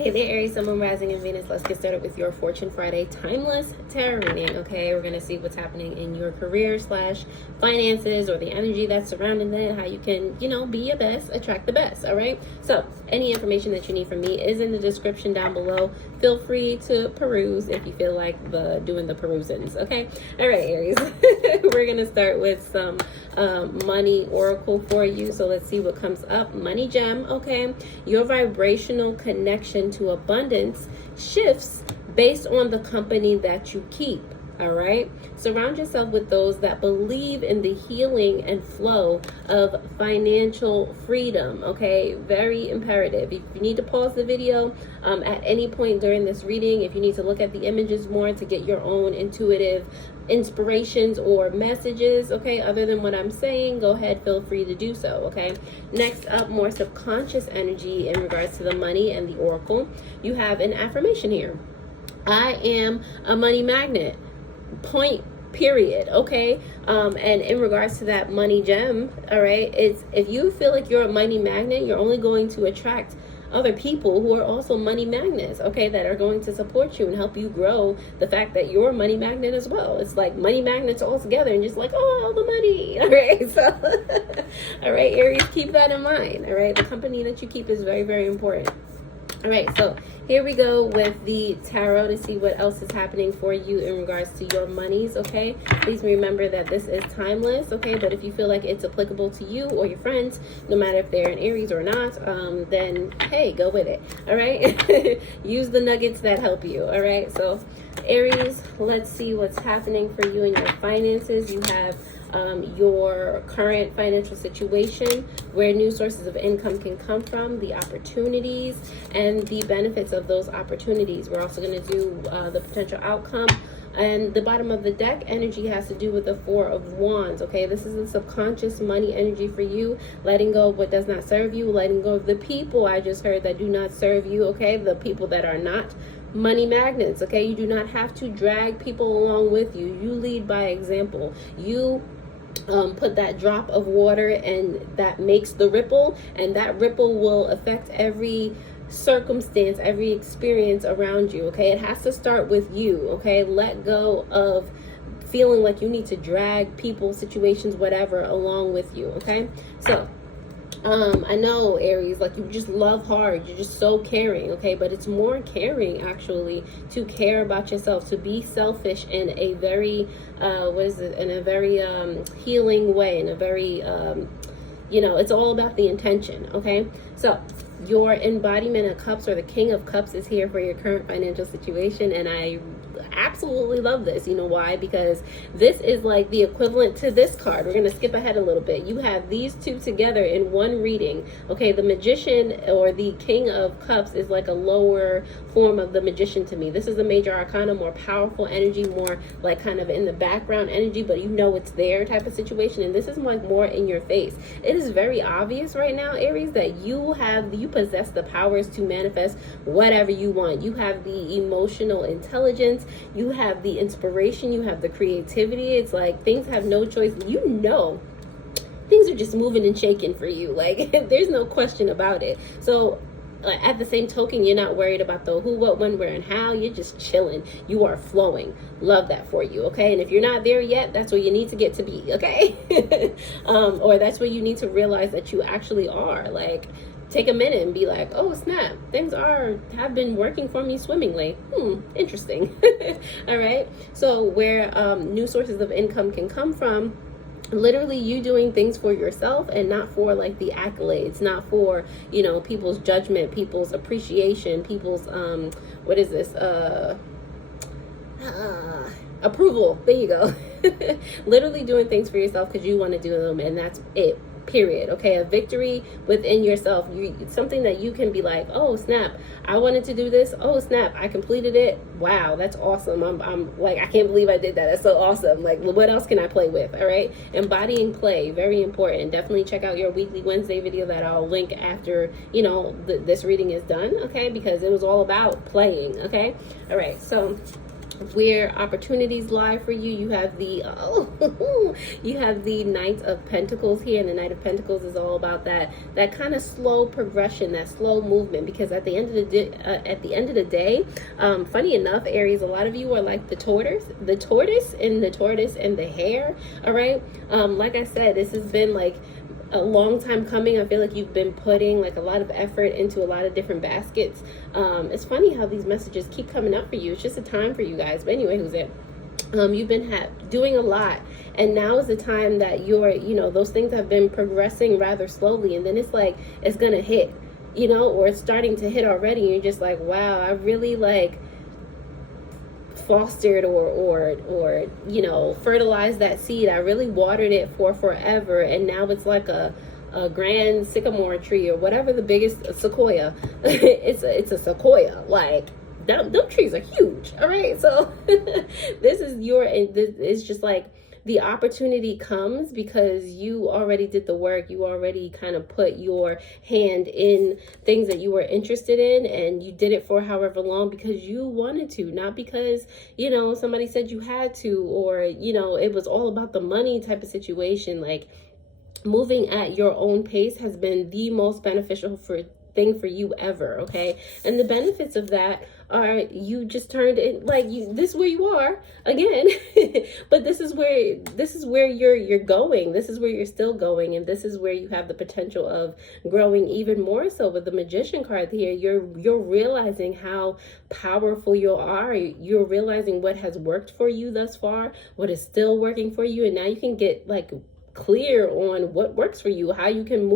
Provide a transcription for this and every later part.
Hey there, Aries, Sun, Moon, Rising, and Venus. Let's get started with your Fortune Friday Timeless Tarot reading. Okay, we're going to see what's happening in your career / finances, or the energy that's surrounding it, how you can, be your best, attract the best. All right. So any information that you need from me is in the description down below. Feel free to peruse if you feel like doing the perusings. Okay. All right, Aries. We're going to start with some money oracle for you. So let's see what comes up. Money gem. Okay. Your vibrational connection to abundance shifts based on the company that you keep. All right. Surround yourself with those that believe in the healing and flow of financial freedom. Okay. Very imperative. If you need to pause the video at any point during this reading, if you need to look at the images more to get your own intuitive inspirations or messages, okay, other than what I'm saying, go ahead, feel free to do so. Okay. Next up, more subconscious energy in regards to the money and the oracle. You have an affirmation here. I am a money magnet. Point, period. Okay. And in regards to that money gem, all right, it's if you feel like you're a money magnet, you're only going to attract other people who are also money magnets, okay, that are going to support you and help you grow the fact that you're a money magnet as well. It's like money magnets all together and just like, oh, all the money. All right. So, all right, Aries, keep that in mind. All right. The company that you keep is very, very important. All right, so here we go with the tarot to see what else is happening for you in regards to your monies, okay? Please remember that this is timeless, okay? But if you feel like it's applicable to you or your friends, no matter if they're in Aries or not, then, hey, go with it, all right? Use the nuggets that help you, all right? So, Aries, let's see what's happening for you in your finances. You have your current financial situation, where new sources of income can come from, the opportunities and the benefits of those opportunities. We're also going to do the potential outcome. And the bottom of the deck energy has to do with the Four of Wands. Okay, this is the subconscious money energy for you, letting go of what does not serve you, letting go of the people I just heard that do not serve you. Okay, the people that are not money magnets. Okay, you do not have to drag people along with you. You lead by example. You put that drop of water, and that makes the ripple, and that ripple will affect every circumstance, every experience around you. Okay, it has to start with you. Okay, let go of feeling like you need to drag people, situations, whatever along with you. Okay, so I know, Aries, like you just love hard, you're just so caring, okay, but it's more caring actually to care about yourself, to be selfish in a very in a very healing way, in a very it's all about the intention. Okay, so your embodiment of cups, or the King of Cups, is here for your current financial situation, and I absolutely love this. You know why? Because this is like the equivalent to this card. We're going to skip ahead a little bit. You have these two together in one reading. Okay, the Magician, or the King of Cups, is like a lower form of the Magician to me. This is the major arcana, more powerful energy, more like kind of in the background energy, but it's there type of situation. And this is like more in your face. It is very obvious right now, Aries, that you possess the powers to manifest whatever you want. You have the emotional intelligence, you have the inspiration, you have the creativity. It's like things have no choice. Things are just moving and shaking for you. Like there's no question about it. So at the same token, you're not worried about the who, what, when, where, and how. You're just chilling. You are flowing. Love that for you. Okay. And if you're not there yet, that's where you need to get to be. Okay. Or that's where you need to realize that you actually are. Like, take a minute and be like, oh snap, things have been working for me swimmingly. Interesting. All right. So where new sources of income can come from, literally you doing things for yourself and not for like the accolades, not for people's judgment, people's appreciation, people's approval. There you go. Literally doing things for yourself because you want to do them, and that's it. Period. Okay, a victory within yourself. It's something that you can be like, oh snap, I wanted to do this. Oh snap, I completed it. Wow, that's awesome. I'm like, I can't believe I did that. That's so awesome. Like, what else can I play with? All right, embodying play, very important. Definitely check out your weekly Wednesday video that I'll link after this reading is done. Okay, because it was all about playing. Okay, all right. So where opportunities lie for you. You have the you have the Knight of Pentacles here, and the Knight of Pentacles is all about that kind of slow progression, that slow movement. Because at the end of the day, funny enough, Aries, a lot of you are like the tortoise and the hare. All right, like I said, this has been like a long time coming. I feel like you've been putting like a lot of effort into a lot of different baskets. It's funny how these messages keep coming up for you. It's just a time for you guys. But anyway, who's it? You've been doing a lot, and now is the time that those things have been progressing rather slowly, and then it's like it's gonna hit, or it's starting to hit already, and you're just like, wow, I really like fostered or fertilized that seed. I really watered it for forever, and now it's like a grand sycamore tree, or whatever, the biggest sequoia. it's a sequoia. Like them trees are huge. All right, so it's just like the opportunity comes because you already did the work. You already kind of put your hand in things that you were interested in, and you did it for however long because you wanted to, not because, somebody said you had to, or, it was all about the money type of situation. Like, moving at your own pace has been the most beneficial thing for you ever. Okay, and the benefits of that are you just turned it like this is where you are again. But this is where you're going. This is where you're still going, and this is where you have the potential of growing even more. So with the Magician card here, you're realizing how powerful you are. You're realizing what has worked for you thus far, what is still working for you, and now you can get like clear on what works for you, how you can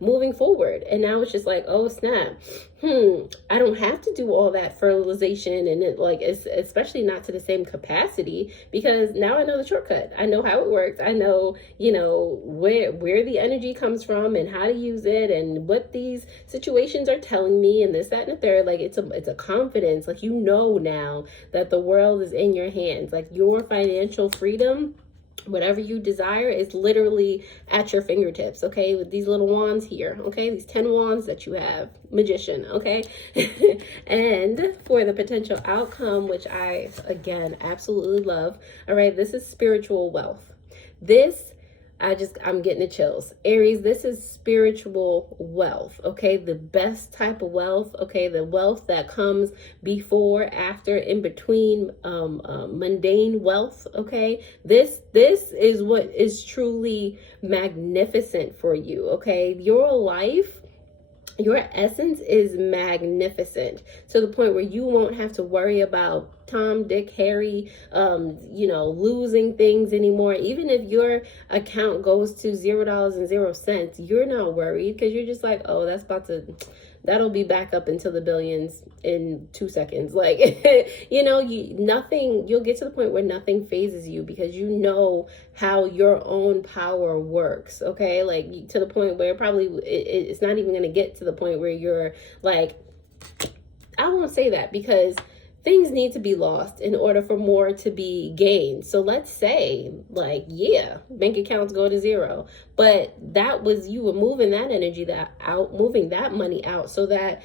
moving forward. And now it's just like, oh snap, I don't have to do all that fertilization, and it's especially not to the same capacity, because now I know the shortcut. I know how it works. I know where the energy comes from and how to use it, and what these situations are telling me, and this, that, and the third. Like it's a confidence. Like now that the world is in your hands. Like your financial freedom, whatever you desire, is literally at your fingertips. Okay, with these little wands here. Okay, these 10 wands that you have, Magician. Okay. And for the potential outcome, which I again absolutely love, all right, this is spiritual wealth. I'm getting the chills. Aries, this is spiritual wealth, okay? The best type of wealth, okay? The wealth that comes before, after, in between, mundane wealth, okay? This is what is truly magnificent for you, okay? Your life, your essence is magnificent, to the point where you won't have to worry about Tom, Dick, Harry, losing things anymore. Even if your account goes to $0.00, you're not worried, because you're just like, oh, that'll be back up into the billions in 2 seconds. Like, you'll get to the point where nothing phases you, because you know how your own power works. Okay. Like, to the point where probably it's not even going to get to the point where you're like, I won't say that, because things need to be lost in order for more to be gained. So let's say, like, yeah, bank accounts go to zero, but you were moving that energy moving that money out, so that,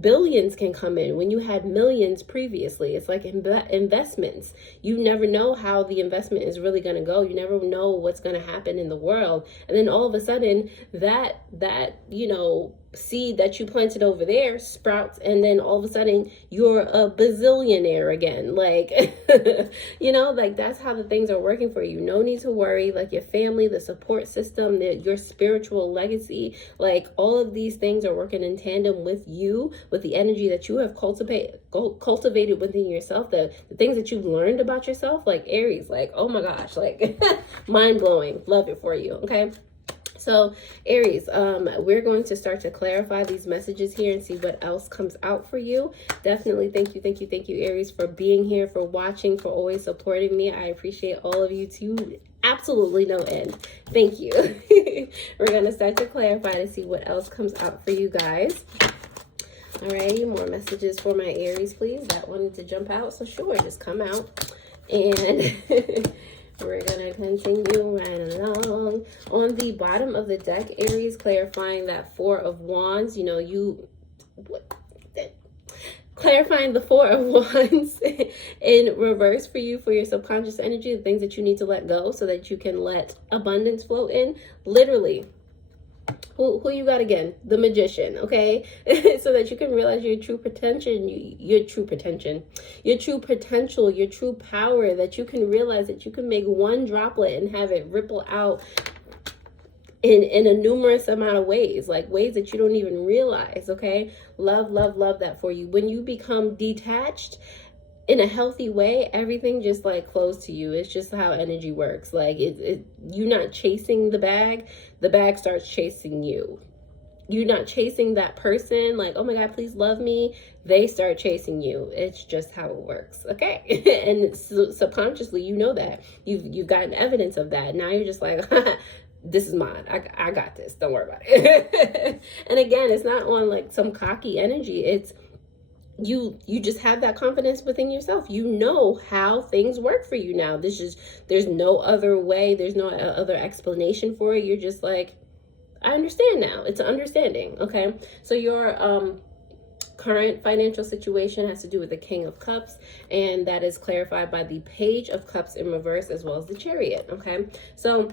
billions can come in when you had millions previously. It's like investments. You never know how the investment is really going to go. You never know what's going to happen in the world. And then all of a sudden that seed that you planted over there sprouts, and then all of a sudden you're a bazillionaire again. Like, like that's how the things are working for you. No need to worry. Like your family, the support system, your spiritual legacy, like all of these things are working in tandem with you, with the energy that you have cultivated within yourself, the things that you've learned about yourself. Like Aries, like, oh my gosh, like mind blowing. Love it for you. Okay. So Aries, we're going to start to clarify these messages here and see what else comes out for you. Definitely thank you, Aries, for being here, for watching, for always supporting me. I appreciate all of you to absolutely no end. Thank you. We're going to start to clarify to see what else comes out for you guys. Alrighty, more messages for my Aries, please. That wanted to jump out, so sure, just come out. And we're going to continue right along. On the bottom of the deck, Aries, clarifying that 4 of Wands, clarifying the Four of Wands in reverse for you, for your subconscious energy, the things that you need to let go so that you can let abundance flow in. Literally, who you got again? The Magician, okay? So that you can realize your true potential, your true potential, your true power, that you can realize that you can make one droplet and have it ripple out in a numerous amount of ways, like ways that you don't even realize, okay? Love that for you. When you become detached in a healthy way, everything just like flows to you. It's just how energy works. Like you're not chasing the bag starts chasing you. You're not chasing that person like, oh my God, please love me. They start chasing you. It's just how it works, okay? And subconsciously, you know that. You've gotten evidence of that. Now you're just like, this is mine. I got this. Don't worry about it. And again, it's not on like some cocky energy. It's you just have that confidence within yourself. You know how things work for you now. There's no other way. There's no other explanation for it. You're just like, I understand now. It's an understanding. Okay. So your current financial situation has to do with the King of Cups, and that is clarified by the Page of Cups in reverse, as well as the Chariot. Okay. So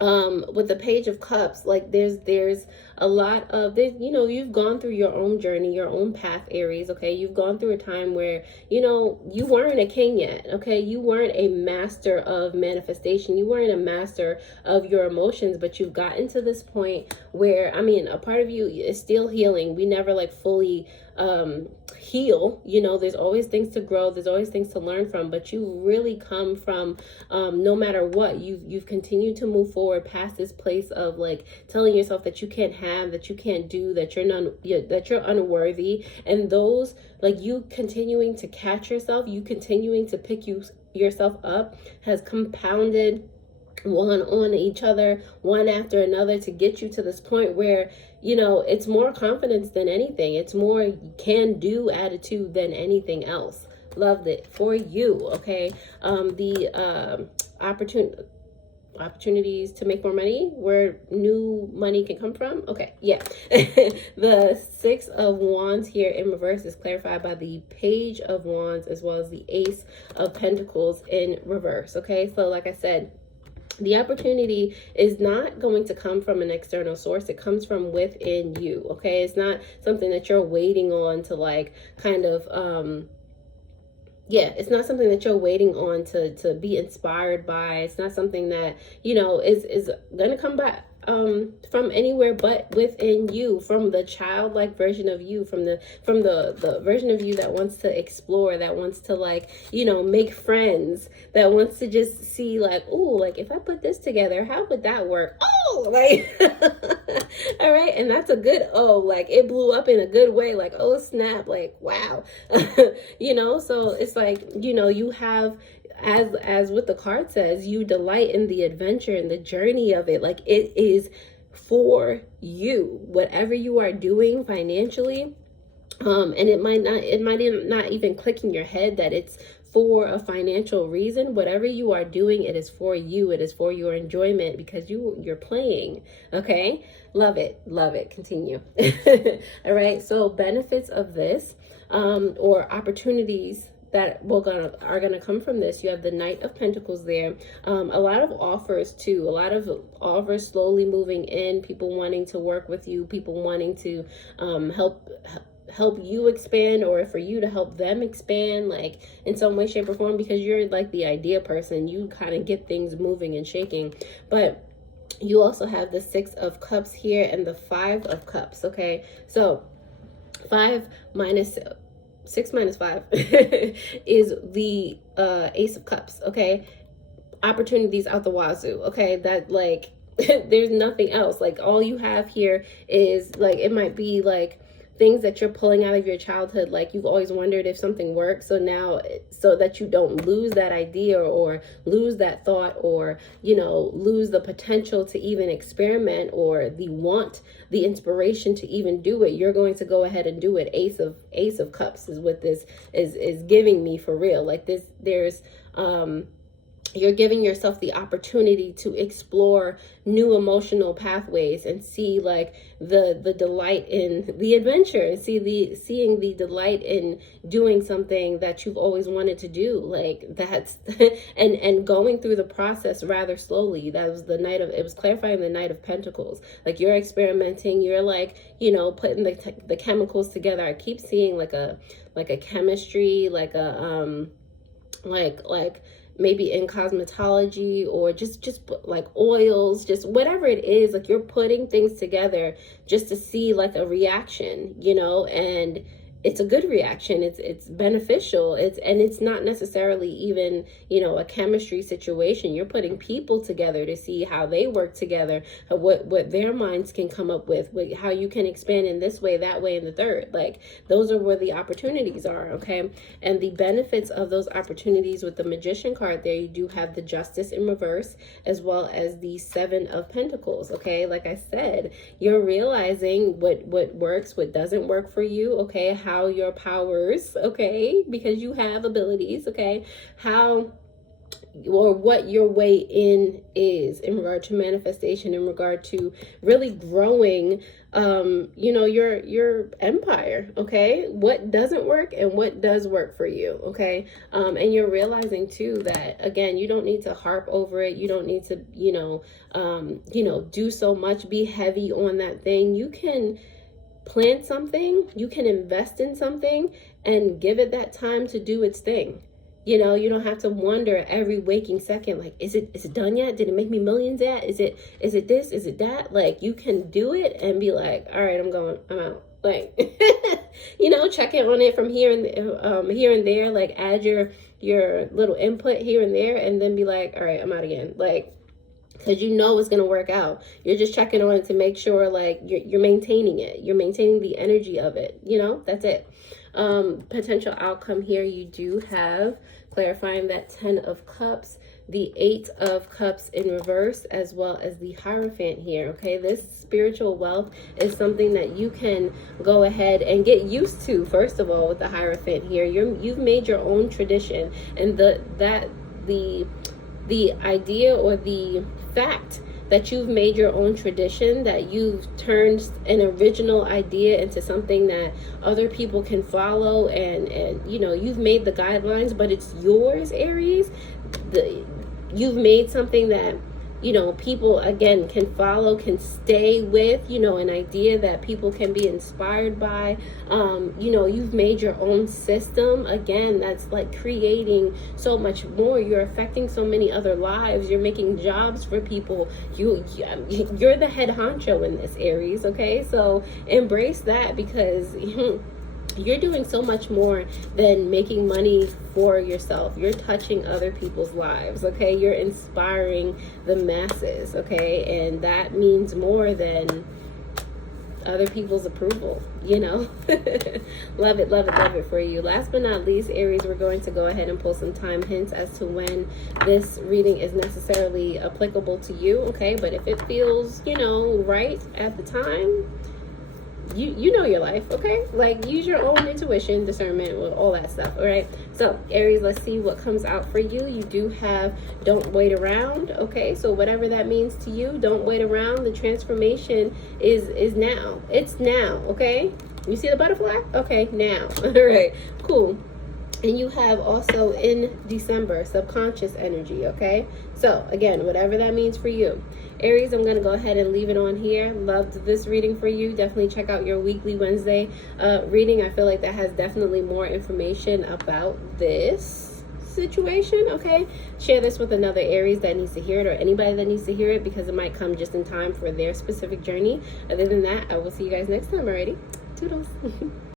with the Page of Cups, like there's a lot of this, you know, you've gone through your own journey, your own path, Aries. Okay, you've gone through a time where, you know, you weren't a king yet. Okay, you weren't a master of manifestation, you weren't a master of your emotions, but you've gotten to this point where, I mean, a part of you is still healing. We never like fully heal, you know, there's always things to grow, there's always things to learn from, but you really come from no matter what, you've continued to move forward past this place of like telling yourself that you can't have, that you can't do, that you're unworthy. And those, like, you continuing to catch yourself, you continuing to pick yourself up has compounded one on each other, one after another, to get you to this point where, you know, it's more confidence than anything. It's more can-do attitude than anything else. Loved it for you. Okay. The opportunities to make more money, where new money can come from. Okay, yeah. The Six of Wands here in reverse is clarified by the Page of Wands, as well as the Ace of Pentacles in reverse. Okay, so like I said, the opportunity is not going to come from an external source. It comes from within you. Okay, it's not something that you're waiting on to like kind of it's not something that you're waiting on to be inspired by. It's not something that, you know, is gonna come back from anywhere but within you, from the childlike version of you, from the version of you that wants to explore, that wants to, like, you know, make friends, that wants to just see like, oh, like if I put this together, how would that work? Oh, like all right. And that's a good, oh, like it blew up in a good way, like, oh snap, like wow. You know, so it's like, you know, you have, as what the card says, you delight in the adventure and the journey of it. Like it is for you, whatever you are doing financially. And it might not even click in your head that it's for a financial reason. Whatever you are doing, it is for you. It is for your enjoyment, because you're playing. Okay. Love it. Continue. All right. So benefits of this, or opportunities that are gonna come from this. You have the Knight of Pentacles there. A lot of offers too. A lot of offers slowly moving in. People wanting to work with you. People wanting to help you expand, or for you to help them expand, like in some way, shape, or form, because you're like the idea person. You kind of get things moving and shaking. But you also have the Six of Cups here and the Five of Cups. Okay, so 6 minus 5 is the Ace of Cups. Okay, opportunities out the wazoo. Okay, that like there's nothing else. Like all you have here is like, it might be like things that you're pulling out of your childhood, like you've always wondered if something works. So now, so that you don't lose that idea or lose that thought, or, you know, lose the potential to even experiment, or the inspiration to even do it, you're going to go ahead and do it. Ace of Cups is what this is giving me for real. Like this, there's you're giving yourself the opportunity to explore new emotional pathways and see like the delight in the adventure, and seeing the delight in doing something that you've always wanted to do, like that's and going through the process rather slowly. That was it was clarifying the Knight of Pentacles. Like you're experimenting, you're like, putting the chemicals together. I keep seeing like a chemistry, like a like maybe in cosmetology, or just like oils, just whatever it is, like you're putting things together just to see like a reaction, and it's a good reaction. It's beneficial. It's not necessarily even, a chemistry situation. You're putting people together to see how they work together, what their minds can come up with, how you can expand in this way, that way, and the third. Like those are where the opportunities are, okay? And the benefits of those opportunities with the Magician card there, you do have the Justice in reverse, as well as the Seven of Pentacles, okay? Like I said, you're realizing what works, what doesn't work for you, okay? How your powers, okay, because you have abilities, okay, how or what your way in is in regard to manifestation, in regard to really growing your empire, okay? What doesn't work and what does work for you, okay? And you're realizing too that, again, you don't need to harp over it. You don't need to do so much, be heavy on that thing. You can plant something, you can invest in something and give it that time to do its thing. You don't have to wonder every waking second, like, is it done yet? Did it make me millions yet? Is it this? Is it that? Like, you can do it and be like, all right, I'm out. Like, check in on it from here and there, like add your little input here and there, and then be like, all right, I'm out again. Like, because it's going to work out. You're just checking on it to make sure like you're maintaining it. You're maintaining the energy of it. That's it. Potential outcome here, you do have clarifying that 10 of Cups, the 8 of Cups in reverse, as well as the Hierophant here, okay? This spiritual wealth is something that you can go ahead and get used to. First of all, with the Hierophant here, you've made your own tradition, and the idea or the fact that you've made your own tradition, that you've turned an original idea into something that other people can follow, and you've made the guidelines, but it's yours, Aries. You've made something that people again can follow, can stay with, an idea that people can be inspired by. You've made your own system, again, that's like creating so much more. You're affecting so many other lives. You're making jobs for people. You're the head honcho in this, Aries, okay? So embrace that, because you're doing so much more than making money for yourself. You're touching other people's lives, okay? You're inspiring the masses, okay? And that means more than other people's approval, Love it, love it, love it for you. Last but not least, Aries, we're going to go ahead and pull some time hints as to when this reading is necessarily applicable to you, okay? But if it feels, right at the time, you know your life, okay? Like, use your own intuition, discernment, all that stuff, all right? So Aries, let's see what comes out for you. You do have don't wait around, okay? So whatever that means to you, don't wait around. The transformation is now. It's now, okay? You see the butterfly? Okay, now. All right, cool. And you have also in December, subconscious energy, okay? So again, whatever that means for you. Aries, I'm going to go ahead and leave it on here. Loved this reading for you. Definitely check out your weekly Wednesday reading. I feel like that has definitely more information about this situation, okay? Share this with another Aries that needs to hear it, or anybody that needs to hear it, because it might come just in time for their specific journey. Other than that, I will see you guys next time, alrighty? Toodles.